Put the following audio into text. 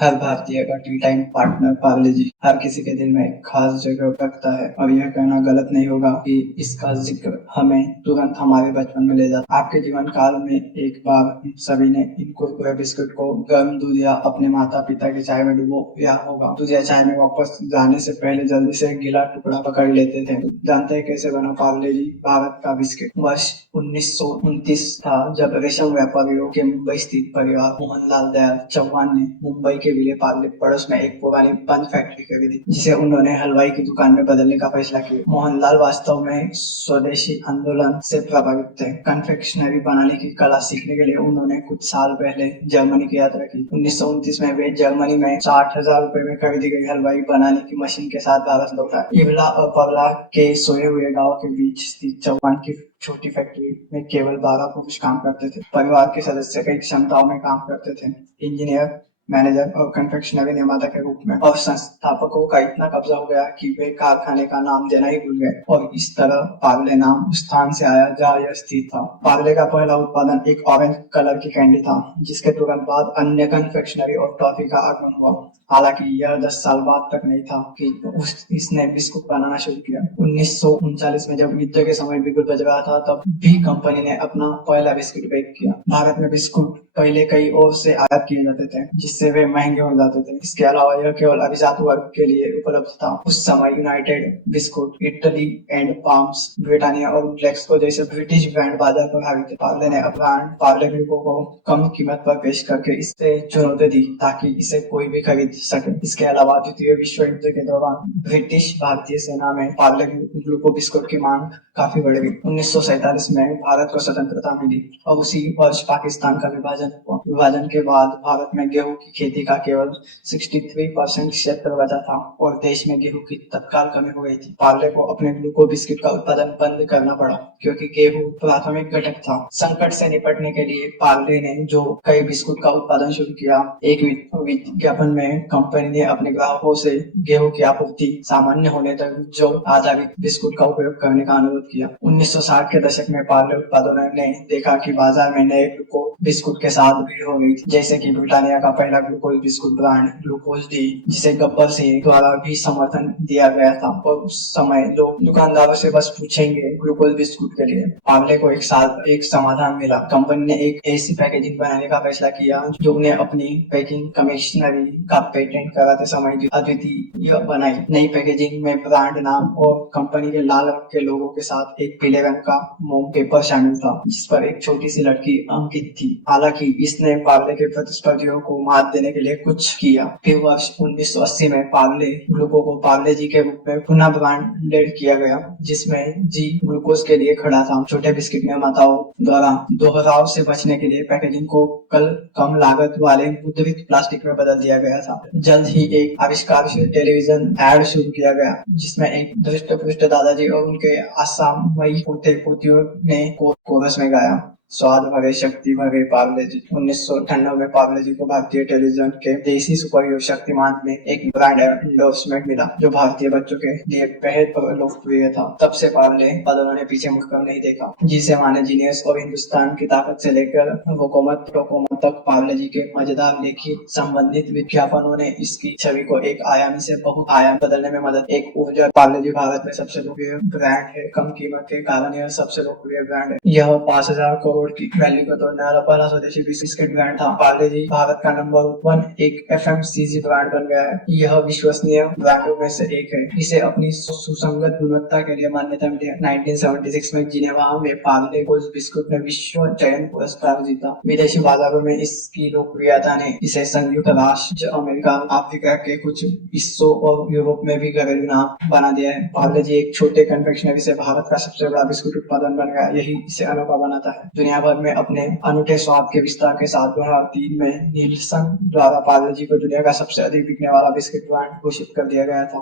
हर भारतीय का T time partner Parle जी हर किसी के दिल में एक खास जगह रखता है और यह कहना गलत नहीं होगा कि इसका जिक्र हमें तुरंत हमारे बचपन में ले जाता है। आपके जीवन काल में एक बार सभी ने इन कुरकुरे बिस्कुट को गर्म दूध या अपने माता पिता की चाय में डुबोया होगा। दूध या चाय में वापस जाने से पहले जल्दी से एक गीला टुकड़ा पकड़ लेते थे। जानते हैं कैसे बना पार्ले जी भारत का बिस्किट? वर्ष 1929 था जब रेशम व्यापारियों के मुंबई स्थित परिवार मोहनलाल दयाल चौहान ने मुंबई के विले पार्ले पड़ोस में एक पुरानी बंद फैक्ट्री खरीदी, जिसे उन्होंने हलवाई की दुकान में बदलने का फैसला किया। मोहनलाल वास्तव में स्वदेशी आंदोलन से प्रभावित थे। कन्फेक्शनरी बनाने की कला सीखने के लिए उन्होंने कुछ साल पहले जर्मनी की यात्रा की। 1929 में वे जर्मनी में 60,000 रुपए में खरीदी गई हलवाई बनाने की मशीन के साथ भारत लौट आए। इवला और पवला के सोए हुए गांव के बीच स्थित चौहान की छोटी फैक्ट्री में केवल 12 पुरुष काम करते थे। परिवार के सदस्य कई क्षमताओं में काम करते थे, इंजीनियर, मैनेजर और कन्फेक्शनरी निर्माता के रूप में। और संस्थापकों का इतना कब्जा हो गया कि वे कारखाने का नाम देना ही भूल गए और इस तरह पार्ले नाम उस स्थान से आया जहाँ यह स्थित था। पार्ले का पहला उत्पादन एक ऑरेंज कलर की कैंडी था, जिसके तुरंत बाद अन्य कन्फेक्शनरी और टॉफी का आगमन हुआ। हालांकि यह 10 साल बाद तक नहीं था कि इसने बिस्कुट बनाना शुरू किया। 1939 में जब युद्ध के समय बिगुल बज रहा था, तब भी कंपनी ने अपना पहला बिस्कुट बेक किया। भारत में बिस्कुट पहले कई और से आयात किए जाते थे, जिससे वे महंगे हो जाते थे। इसके अलावा यह केवल अभिजात वर्ग के लिए उपलब्ध था। उस समय United biscuit, Italy and palms, Britannia और ग्लेक्सो जैसे ब्रिटिश ब्रांड बाजार पर हावी थे। पार्ले ने ब्रांड पार्ले बिस्कुट को कम कीमत पर पेश करके इसे चुनौती दी ताकि इसे कोई भी खरीद सके। इसके अलावा द्वितीय विश्व युद्ध के दौरान ब्रिटिश भारतीय सेना में पार्ले ग्लूको बिस्कुट की मांग काफी बढ़ गई। 1947 में भारत को स्वतंत्रता मिली और उसी वर्ष पाकिस्तान का विभाजन हुआ। विभाजन के बाद भारत में गेहूं की खेती का केवल 63% क्षेत्र बचा था और देश में गेहूं की तत्काल कमी हो गई थी। पार्ले को अपने ग्लूको बिस्किट का उत्पादन बंद करना पड़ा क्योंकि गेहूं प्राथमिक घटक था। संकट से निपटने के लिए पार्ले ने जो कई बिस्कुट का उत्पादन शुरू किया। एक विज्ञापन में कंपनी ने अपने ग्राहकों से गेहूं की आपूर्ति सामान्य होने तक जो आधारित बिस्कुट का उपयोग करने का अनुरोध किया। 1960 के दशक में पार्ले उत्पादकों ने देखा कि बाजार में नए ग्लूको बिस्कुट के साथ भीड़ हो गई थी, जैसे कि ब्रिटानिया का पहला glucose biscuit brand glucose D, जिसे गब्बर सिंह द्वारा भी समर्थन दिया गया था। और उस समय लोग दुकानदारों से बस पूछेंगे ग्लूकोज बिस्कुट के लिए। पार्ले को एक समाधान मिला। कंपनी ने एक ऐसी पैकेजिंग बनाने का फैसला किया जो उन्हें अपनी पैकिंग कमिश्नरी का पेटेंट कराते समय अद्वितीय बनाई। नई पैकेजिंग में ब्रांड नाम और कंपनी के लाल रंग के लोगो के साथ एक पीले रंग का मोम पेपर शामिल था, जिस पर एक छोटी सी लड़की अंकित थी। हालांकि इसने पार्ले के प्रतिस्पर्धियों को मात देने के लिए कुछ किया। फिर वर्ष 1980 में पार्ले ग्लूको को पार्ले जी के रूप में पुनः ब्रांडेड किया गया, जिसमें जी ग्लूकोज के लिए खड़ा था। छोटे बिस्किट निर्माताओं द्वारा दोहराव से बचने के लिए पैकेजिंग को कम लागत वाले मुद्रित प्लास्टिक में बदल दिया गया था। जल्द ही एक आविष्कारशील टेलीविजन एड शुरू किया गया, जिसमें एक दृष्ट पुष्ट दादाजी और उनके असामयिक पोते पोतियों ने कोरस में गाया, स्वाद भरे शक्ति भरे पार्ले जी। 1998 में पार्ले जी को भारतीय टेलीविजन के देसी सुपर हीरो शक्तिमान में एक ब्रांड एंडोर्समेंट मिला, जो भारतीय बच्चों के लिए बेहद लोकप्रिय था। तब से पार्ले उत्पादकों ने पीछे मुड़कर नहीं देखा। जिसे माने जीनियस और हिंदुस्तान की ताकत से लेकर हुकूमत तक पार्ले जी के मजेदार लिखित संबंधित विज्ञापनों ने इसकी छवि को एक आयामी से बहुत आयाम बदलने में मदद। एक ऊर्जा पार्ले जी भारत में सबसे लोकप्रिय ब्रांड है। कम कीमत के कारण यह सबसे लोकप्रिय ब्रांड है। यह 5,000 करोड़ की वैल्यू का तोड़ने वाला पहला स्वदेशी बिस्किट ब्रांड था। पार्ले जी भारत का नंबर 1 एक FMCG ब्रांड बन गया है। यह विश्वसनीय ब्रांडों में से एक है। इसे अपनी सुसंगत गुणवत्ता के लिए मान्यता मिली है। 1976 में जिनेवा में पार्ले बिस्कुट ने विश्व चयन पुरस्कार जीता। विदेशी बाजारों में इसकी लोकप्रियता ने इसे संयुक्त राष्ट्र अमेरिका, अफ्रीका के कुछ हिस्सों और यूरोप में भी घरेलू नाम बना दिया है। पार्ले जी एक छोटे कन्फेक्शनरी से भारत का सबसे बड़ा बिस्कुट उत्पादन बन गया। यही इसे अनोखा बनाता है। दुनिया भर में अपने अनूठे स्वाद के विस्तार के साथ 2003 में नीलसन द्वारा पार्ले जी को दुनिया का सबसे अधिक बिकने वाला बिस्किट ब्रांड घोषित कर दिया गया था।